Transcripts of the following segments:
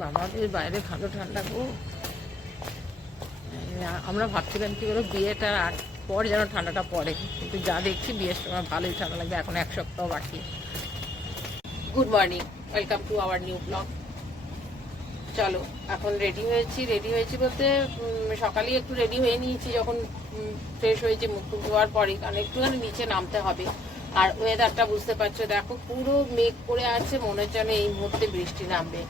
বাবাদের বাইরে ভালো ঠান্ডা গো। আমরা ভাবছিলাম কি বলো বিয়েটার পর যেন ঠান্ডাটা পড়ে, কিন্তু যা দেখছি বিয়ের সময় ভালোই ঠান্ডা লাগবে। এখন এক সপ্তাহ বাকি। Good morning, welcome to our new blog. চলো এখন রেডি হয়েছি বলতে সকালেই একটু রেডি হয়ে নিয়েছি, যখন ফ্রেশ হয়েছি মুখ টুক ধোয়ার পরেই, কারণ একটুখানি নিচে নামতে হবে। আর ওয়েদারটা বুঝতে পারছো, দেখো পুরো মেঘ করে আছে, মনে হচ্ছে এই মুহূর্তে বৃষ্টি নামবে।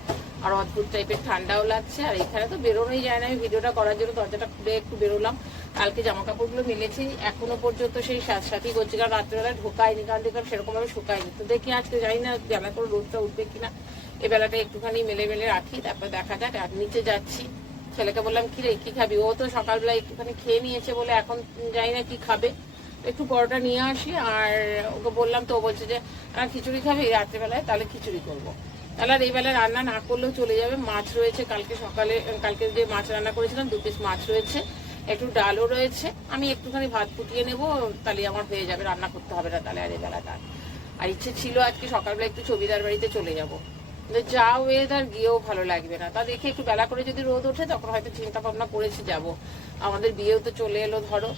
আর অদ্ভুত টাইপের ঠান্ডাও লাগছে। আর এখানে তো বেরোনোই যায় না, আমি ভিডিওটা করার জন্য দরজাটা খুলে একটু বেরোলাম। কালকে জামা কাপড়গুলো মেলেছি, এখনো পর্যন্ত সেই সাথী করছি, কারণ রাত্রেবেলায় ঢোকায়নি, কারণ দেখলাম সেরকম ভাবে শুকায়নি। তো দেখি আজকে জানি না জানা করে রোদটা উঠবে কিনা, এ বেলাটা একটুখানি মেলে রাখি, তারপর দেখা যাক। আর নিচে যাচ্ছি, ছেলেকে বললাম কি রে কি খাবি, ও তো সকালবেলা একটুখানি খেয়ে নিয়েছে বলে এখন জানি না কি খাবে, একটু পরোটা নিয়ে আসি। আর ওকে বললাম, তো ও বলছে যে খিচুড়ি খাবি রাত্রেবেলায়, তাহলে খিচুড়ি করবো। তাহলে আর এই বেলা রান্না না করলেও চলে যাবে। মাছ রয়েছে, কালকে যে মাছ রান্না করেছিলাম 2 পিস মাছ রয়েছে, একটু ডালও রয়েছে। আমি একটুখানি ভাত ফুটিয়ে নেবো, তাহলে আমার হয়ে যাবে, রান্না করতে হবে না তাহলে আর এই বেলাটা। আর ইচ্ছে ছিল আজকে সকালবেলা একটু ছবিদার বাড়িতে চলে যাবো, যা ওয়েদার গিয়েও ভালো লাগবে না। তা দেখে একটু বেলা করে যদি রোদ ওঠে তখন হয়তো চিন্তা ভাবনা করেছি যাব। আমাদের বিয়েও তো চলে এলো ধরো।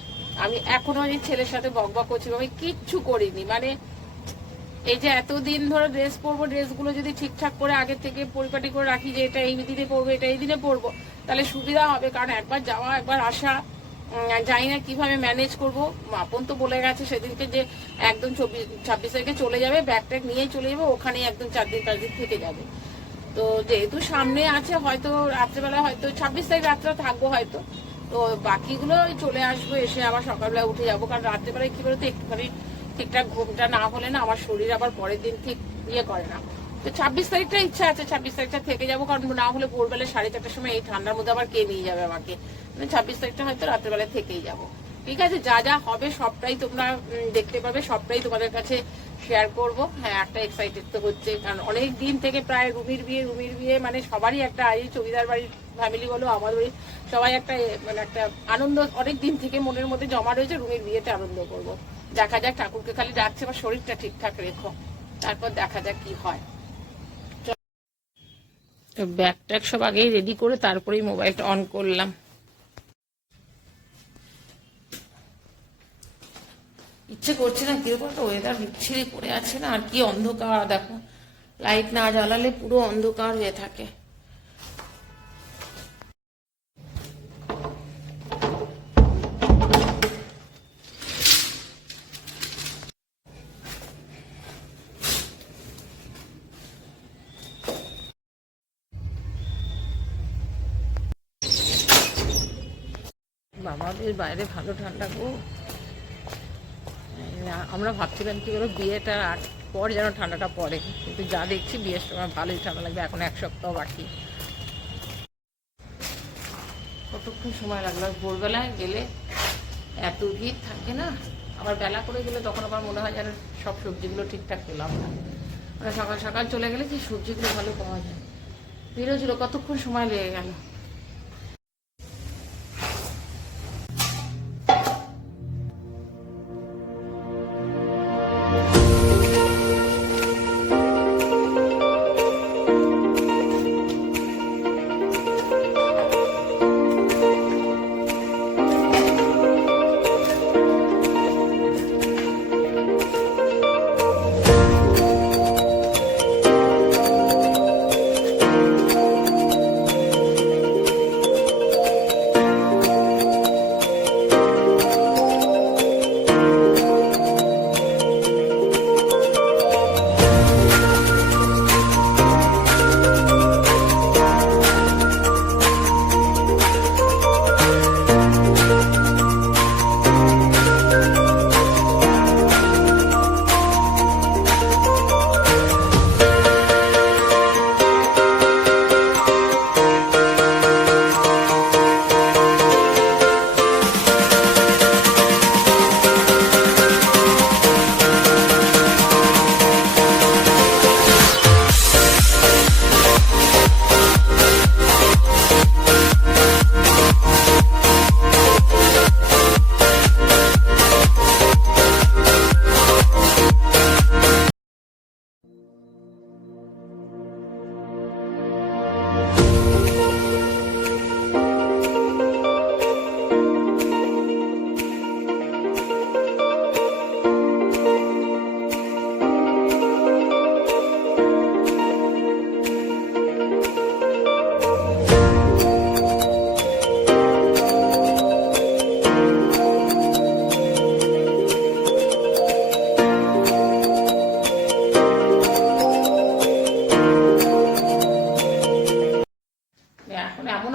আমি এখনো এই ছেলের সাথে বকবক করছি, আমি কিচ্ছু করিনি। মানে এই যে এতদিন ধরে ড্রেস পরবো, ড্রেসগুলো যদি ঠিকঠাক করে আগে থেকে পরিপাটি করে রাখি, যে এটা এই দিনে পরবো, এটা এই দিনে পরবো, তাহলে সুবিধা হবে। কারণ একবার যাওয়া একবার আসা, জানি না কিভাবে ম্যানেজ করবো। আপন তো বলে গেছে সেদিনকে যে একদম 26 তারিখে চলে যাবে, ব্যাগ ট্যাগ নিয়েই চলে যাবে, ওখানেই একদম 4 দিন 5 দিন থেকে যাবে। তো যেহেতু সামনে আছে, হয়তো রাত্রেবেলা হয়তো 26 তারিখ রাত্রে থাকবো হয়তো, তো বাকিগুলো চলে আসবো, এসে আবার সকালবেলা উঠে যাবো। কারণ রাত্রেবেলায় কি বলতো একটুখানি ঠিকঠাক ঘুমটা না হলে না আমার শরীর আবার পরের দিন ঠিক ইয়ে করে না। তো 26 তারিখটা ইচ্ছা আছে, 26 তারিখটা থেকে যাবো। কারণ না হলে ভোরবেলা 4:30টার সময় এই ঠান্ডার মধ্যে আবার কে নিয়ে যাবে আমাকে। 26 তারিখটা হয়তো রাত্রেবেলায় থেকেই যাবো। ঠিক আছে, যা যা হবে সবটাই তোমরা দেখতে পাবে, সবটাই তোমাদের কাছে শেয়ার করবো। হ্যাঁ, একটা এক্সাইটেড তো হচ্ছে, কারণ অনেক দিন থেকে প্রায় রুমির বিয়ে মানে সবারই একটা, এই চবিদার বাড়ির ফ্যামিলি বলো আমার বাড়ি, সবাই একটা মানে একটা আনন্দ অনেক দিন থেকে মনের মধ্যে জমা রয়েছে, রুমির বিয়েতে আনন্দ করবো। দেখা যাক, ঠাকুরকে খালি ডাকছে আমার শরীরটা ঠিকঠাক রেখো, তারপর দেখা যাক কি হয়। ব্যাগ ট্যাগ সব আগেই রেডি করে তারপরেই মোবাইলটা অন করলাম। ইচ্ছে করছে না, কিরকম একটা ওয়েদার বিচ্ছিরি করে আছে না, আর কি অন্ধকার দেখো, লাইট না জ্বালালে পুরো অন্ধকার হয়ে থাকে। বাবাদের বাইরে ভালো ঠান্ডা গো। আমরা ভাবছিলাম কি বলো বিয়েটার পর যেন ঠান্ডাটা পড়ে, কিন্তু যা দেখছি বিয়ের সময় ভালোই ঠান্ডা লাগবে। এখন এক সপ্তাহ বাকি। কতক্ষণ সময় লাগলো, ভোরবেলায় গেলে এত ভিড় থাকে না, আবার বেলা করে গেলে তখন আবার মনে হয় যেন সব সবজিগুলো ঠিকঠাক পেলাম না। মানে সকাল সকাল চলে গেলে যে সবজিগুলো ভালো পাওয়া যায়, ভিড়ও ছিল, কতক্ষণ সময় লেগে গেল।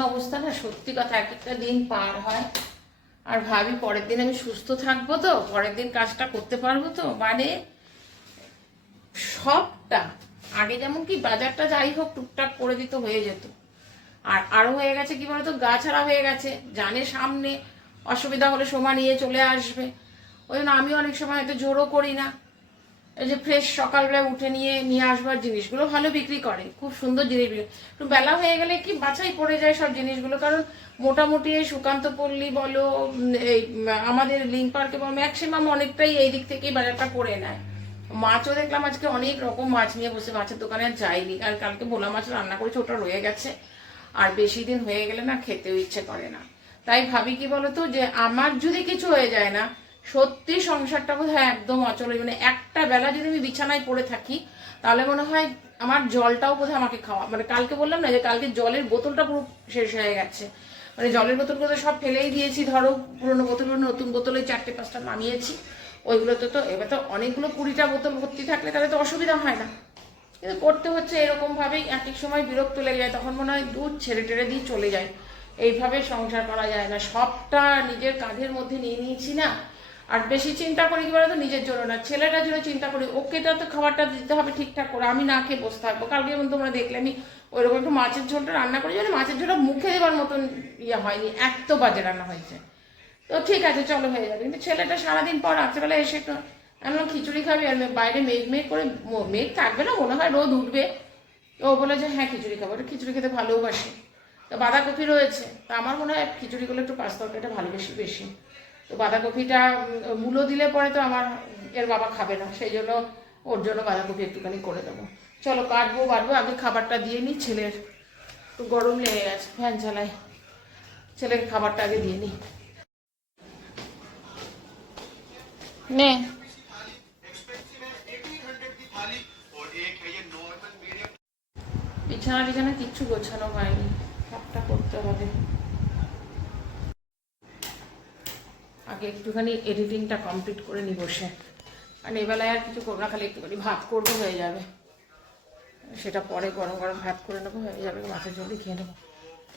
অবস্থা না, সত্যি কথা, এক একটা দিন পার হয় আর ভাবি পরের দিন আমি সুস্থ থাকবো তো, পরের দিন কাজটা করতে পারবো তো, মানে সবটা আগে যেমন কি বাজারটা যাই হোক টুকটাক করে দিতে হয়ে যেত, আর আরো হয়ে গেছে কি বলতো, গা ছাড়া হয়ে গেছে, জানে সামনে অসুবিধা হলে সোমা নিয়ে চলে আসবে, ওই জন্য আমি অনেক সময় হয়তো জোরও করি না। এই যে ফ্রেশ সকালবেলায় উঠে নিয়ে আসবার জিনিসগুলো ভালো বিক্রি করে, খুব সুন্দর জিনিস বিক্রি, একটু বেলা হয়ে গেলে কি বাছাই পড়ে যায় সব জিনিসগুলো, কারণ মোটামুটি এই সুকান্ত পল্লী বলো, এই আমাদের লিঙ্ক পার্কে বলো, ম্যাক্সিমাম অনেকটাই এই দিক থেকেই বাজারটা করে নেয়। মাছও দেখলাম আজকে অনেক রকম মাছ নিয়ে বসে, মাছের দোকানে আর যাইনি, আর কালকে ভোলা মাছ রান্না করেছে, ওটা রয়ে গেছে, আর বেশি দিন হয়ে গেলে না খেতেও ইচ্ছে করে না। তাই ভাবি কি বলতো, যে আমার যদি কিছু হয়ে যায় না, সত্যি সংসারটা বোধ হয় একদম অচল, মানে একটা বেলা যদি আমি বিছানায় পড়ে থাকি তাহলে মনে হয় আমার জলটাও বোধহয় আমাকে খাওয়া, মানে কালকে বললাম না যে কালকে জলের বোতলটা পুরো শেষ হয়ে গেছে, মানে জলের বোতলগুলো তো সব ফেলেই দিয়েছি, ধরো পুরোনো বোতলগুলো নতুন বোতলে 4-5টা নামিয়েছি, ওইগুলোতে তো এবার তো অনেকগুলো 20টা বোতল ভর্তি থাকলে তাহলে তো অসুবিধা হয় না, কিন্তু করতে হচ্ছে এরকম ভাবেই, এক এক সময় বিরক্ত লেগে যায়, তখন মনে হয় দুধ ছেড়ে টেড়ে দিয়ে চলে যায়, এইভাবে সংসার করা যায় না, সবটা নিজের কাঁধের মধ্যে নিয়ে নিয়েছি না, আর বেশি চিন্তা করি কি বলতো, নিজের জন্য না, ছেলেটার জন্য চিন্তা করি, ওকে তো খাবারটা দিতে হবে ঠিকঠাক করে, আমি না খেয়ে বসে থাকবো, কালকে যেমন তোমরা দেখলে আমি ওইরকম একটু মাছের ঝোলটা রান্না করি, মানে মাছের ঝোলটা মুখে দেওয়ার মতন ইয়ে হয়নি, এত বাজে রান্না হয়েছে, তো ঠিক আছে চলো হয়ে যাবে, কিন্তু ছেলেটা সারাদিন পর রাত্রেবেলা এসে একটু আমি খিচুড়ি খাবি, আর বাইরে মেঘ করে, মেঘ থাকবে না মনে হয়, রোদ উঠবে, ও বলে যে হ্যাঁ খিচুড়ি খাবো, ওটা খিচুড়ি খেতে ভালোবাসে, তো বাঁধাকপি রয়েছে, তা আমার মনে হয় খিচুড়িগুলো একটু পাঁচ তরকারিটা বেশি, তো বাঁধাকপিটা মূলো দিলে পরে তো আমার এর বাবা খাবে না, সেই জন্য ওর জন্য বাঁধাকপি একটুখানি করে দেবো, চলো বাটবো, আগে খাবারটা দিয়ে নিই, ছেলের একটু গরম লেগে গেছে, ফ্যান চালাই, ছেলেকে খাবারটা আগে দিয়ে নিই, নে বিছানা কিচ্ছু গোছানো হয়নি, সবটা করতে হবে, আগে একটুখানি এডিটিংটা কমপ্লিট করে নি বসে, কারণ এবেলায় আর কিছু করবো না, খালি একটুখানি ভাত করবো হয়ে যাবে, সেটা পরে গরম গরম ভাত করে নেবো, হয়ে যাবে, মাছের জলদি খেয়ে নেবো,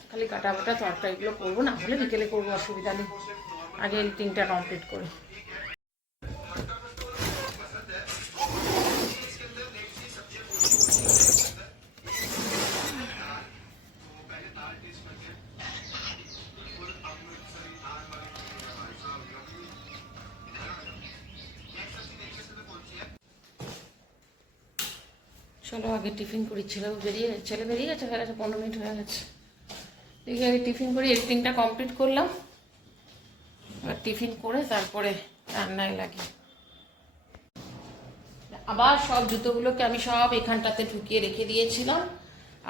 খালি কাটা বাটা তরকারিগুলো করবো, না হলে বিকেলে করবো, অসুবিধা নেই, আগে এডিটিংটা কমপ্লিট করে। চলো আগে টিফিন করি, ছেলে বেরিয়ে গেছে, হয়ে গেছে 15 মিনিট হয়ে গেছে, দেখি আগে টিফিন করি, এডিটিংটা কমপ্লিট করলাম, এবার টিফিন করে তারপরে রান্নায় লাগি। আবার সব জুতোগুলোকে আমি সব এখানটাতে ঢুকিয়ে রেখে দিয়েছিলাম,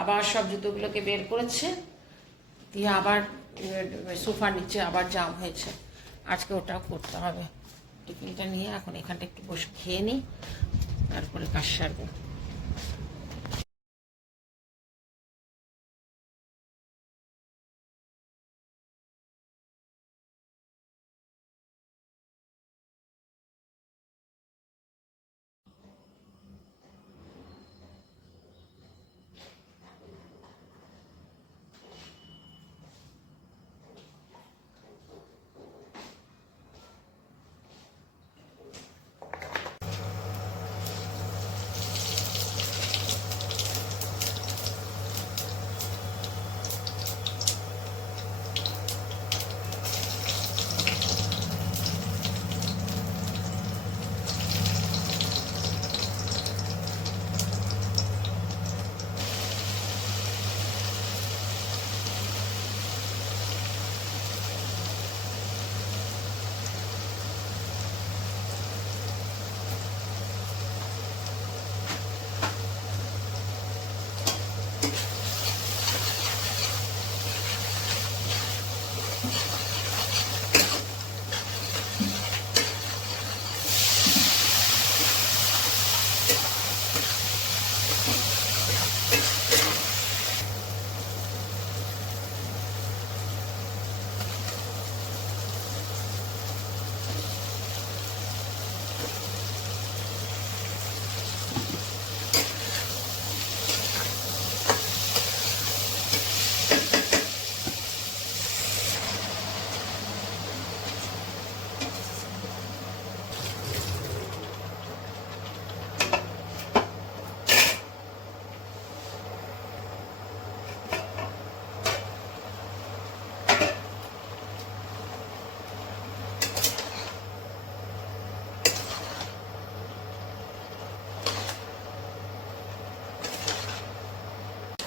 আবার সব জুতোগুলোকে বের করেছে, দিয়ে আবার সোফার নিচে আবার জাম হয়েছে, আজকে ওটাও করতে হবে, টিফিনটা নিয়ে এখন এখানটা একটু বসে খেয়ে নিই, তারপরে কাজ সারবো।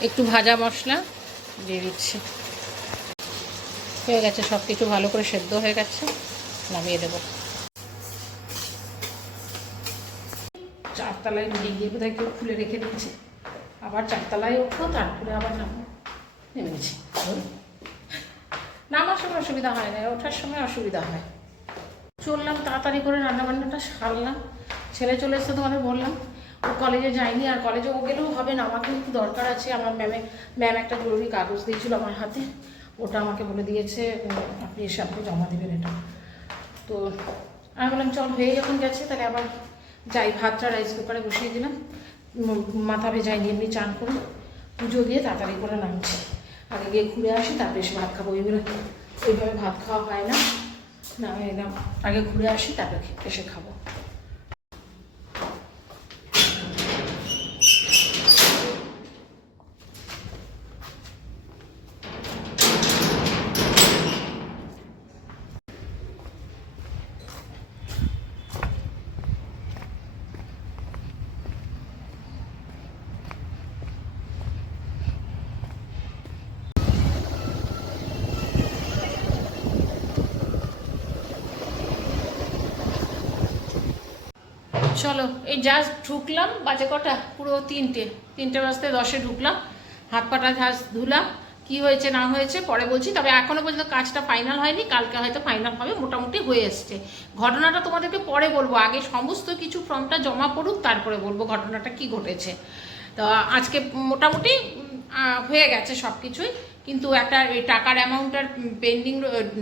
একটু ভাজা মশলা দিয়ে দিচ্ছি। হয়ে গেছে, সব কিছু ভালো করে সেদ্ধ হয়ে গেছে, নামিয়ে দেবো। চারতলায় নিয়ে গিয়ে বোধহয় কেউ খুলে রেখে দিয়েছে, আবার চারতলায় উঠবো, তারপরে আবার নামবো। নেমে গেছি, নামার সময় অসুবিধা হয় না, ওঠার সময় অসুবিধা হয়। চললাম তাড়াতাড়ি করে, রান্নাবান্নাটা সারলাম। ছেলে চলে এসে তোমাদের বললাম, ও কলেজে যায়নি, আর কলেজে ও গেলেও হবে না, আমাকে একটু দরকার আছে। আমার ম্যাম একটা জরুরি কাগজ দিয়েছিল আমার হাতে, ওটা আমাকে বলে দিয়েছে আপনি এসে আপনি জমা দেবেন এটা। তো আমি বললাম চল, হয়ে যখন গেছে তাহলে আবার যাই। ভাতটা রাইস কুকারে বসিয়ে দিলাম, মাথা ভেজাই নিয়ে এমনি চান করে পুজো দিয়ে তাড়াতাড়ি করে নামছি। আগে গিয়ে ঘুরে আসি, তারপরে এসে ভাত খাবো। ওইভাবে ভাত খাওয়া হয় না, না এলাম আগে ঘুরে আসি, তারপরে এসে খাবো। চলো, এই জাস্ট ঢুকলাম, বাজে কটা, পুরো 3টে বাজতে 10-এ ঢুকলাম। হাত পাটা ধুলাম, কি হয়েছে না হয়েছে পরে বলছি। তবে এখনও পর্যন্ত কাজটা ফাইনাল হয়নি, কালকে হয়তো ফাইনাল হবে, মোটামুটি হয়ে এসছে। ঘটনাটা তোমাদেরকে পরে বলবো, আগে সমস্ত কিছু ফর্মটা জমা পড়ুক, তারপরে বলবো ঘটনাটা কি ঘটেছে। তো আজকে মোটামুটি হয়ে গেছে সব কিছুই, কিন্তু একটা এই টাকার অ্যামাউন্টটার পেন্ডিং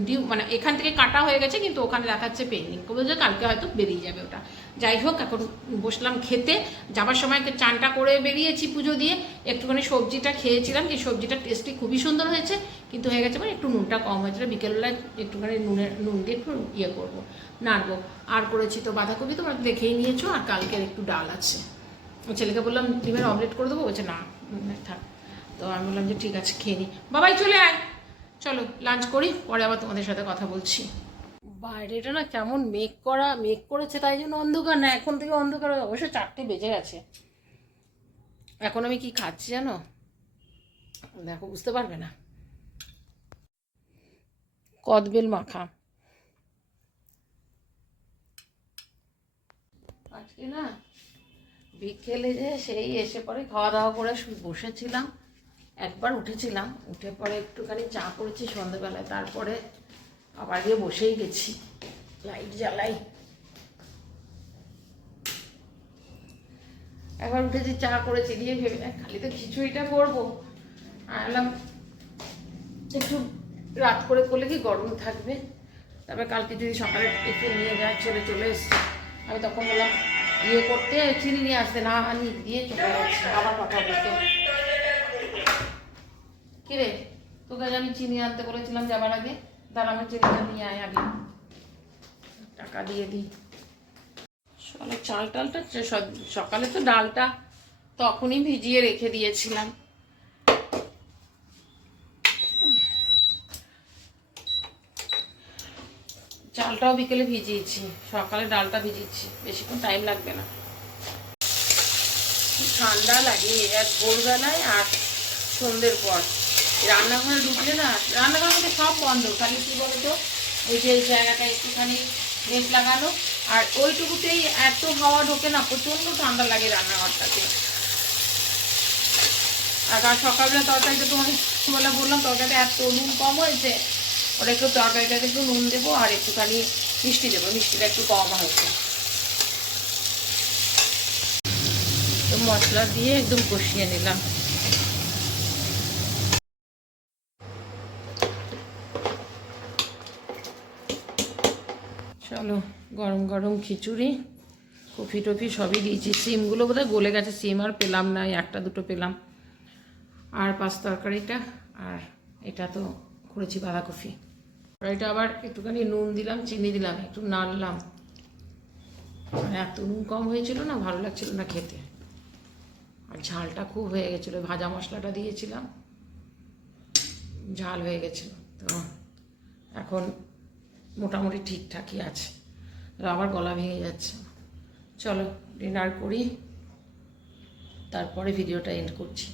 ডিউ, মানে এখান থেকে কাটা হয়ে গেছে, কিন্তু ওখানে দেখাচ্ছে পেন্ডিং, বলছে কালকে হয়তো বেরিয়ে যাবে ওটা। যাই হোক, এখন বসলাম খেতে। যাবার সময় চানটা করে বেরিয়েছি পুজো দিয়ে, একটুখানি সবজিটা খেয়েছিলাম, যে সবজিটা টেস্টি খুবই সুন্দর হয়েছে, কিন্তু হয়ে গেছে মানে একটু নুনটা কম হয়েছিল। বিকেলবেলায় একটুখানি নুন দিয়ে একটু ইয়ে করবো, নাড়বো। আর করেছি তো বাঁধাকপি, তোমরা দেখেই নিয়েছো, আর কালকের একটু ডাল আছে। ছেলেকে বললাম ডিমের অমলেট করে দেবো, বলছে না থাক। তো আমি বললাম যে ঠিক আছে, খেয়ে নিই। বাবাই চলে আয়, চলো লাঞ্চ করি, পরে আবার তোমাদের সাথে কথা বলছি। বাইরেটা না কেমন মেঘ করেছে, তাই জন্য অন্ধকার না, এখন থেকে অন্ধকার, অবশ্য 4টে বেজে গেছে। এখন আমি কি খাচ্ছি জানো, দেখো বুঝতে পারবে না, কদবেল মাখা। আজকে না বিকেলে যে সেই এসে পরে খাওয়া দাওয়া করে বসেছিলাম, একবার উঠেছিলাম, উঠে পরে একটুখানি চা করেছি সন্ধ্যেবেলায়, তারপরে আবার গিয়ে বসেই গেছি। লাইট জ্বালাই, একবার উঠেছি চা করেছি, দিয়ে ভেবে খালি তো খিচুড়িটা করবো, আনলাম একটু রাত করে করলে কি গরম থাকবে, তারপরে কালকে যদি সকালে টিফিন নিয়ে যায়, চলে এসছে। আমি তখন বললাম ইয়ে করতে, চিনি নিয়ে আসতে, না আনি দিয়ে চলে যাচ্ছে, আবার কথা বলতে। কিরে, তোকে আজ আমি চিনি আনতে বলেছিলাম যাবার আগে, দাঁড়া আমার চিনিটা নিয়ে আয়, আগে টাকা দিয়ে দিই। চালটা সকালে তো ডালটা তখনই ভিজিয়ে রেখে দিয়েছিলাম, চালটাও বিকেলে ভিজিয়েছি, সকালে ডালটা ভিজিয়েছি, বেশিক্ষণ টাইম লাগবে না। ঠান্ডা লাগে এক ভোরবেলায় আর সন্ধ্যের পর, রান্নাঘরে ঢুকলে না, রান্নাঘরের মধ্যে সব বন্ধ, খালি কী বলতো ওই যে জায়গাটা একটুখানি নেট লাগানো, আর ওইটুকুতেই এত হাওয়া ঢোকে না, প্রচণ্ড ঠান্ডা লাগে রান্নাঘরটাতে। আর সকালবেলা তরকারিটা তোমাকে বললাম তরকারিটা এত নুন কম হয়েছে, ওটা একটু তরকারিটাতে একটু নুন দেবো আর একটুখানি মিষ্টি দেবো, মিষ্টিটা একটু কম হয়েছে। তো মশলা দিয়ে একদম কষিয়ে নিলাম। চলো, গরম গরম খিচুড়ি, কফি টফি সবই দিয়েছি। সিমগুলো বোধহয় গলে গেছে, সিম আর পেলাম না, একটা দুটো পেলাম। আর পাঁচ তরকারিটা, আর এটা তো করেছি বাঁধাকপি। এটা আবার একটুখানি নুন দিলাম, চিনি দিলাম, একটু নাড়লাম, মানে এত নুন কম হয়েছিল না, ভালো লাগছিল না খেতে, আর ঝালটা খুব হয়ে গেছিলো, ভাজা মশলাটা দিয়েছিলাম, ঝাল হয়ে গেছিলো। তো এখন মোটামুটি ঠিকঠাকই আছে, আবার গলা ভেঙে যাচ্ছে। চলো ডিনার করি, তারপরে ভিডিওটা এন্ড করছি।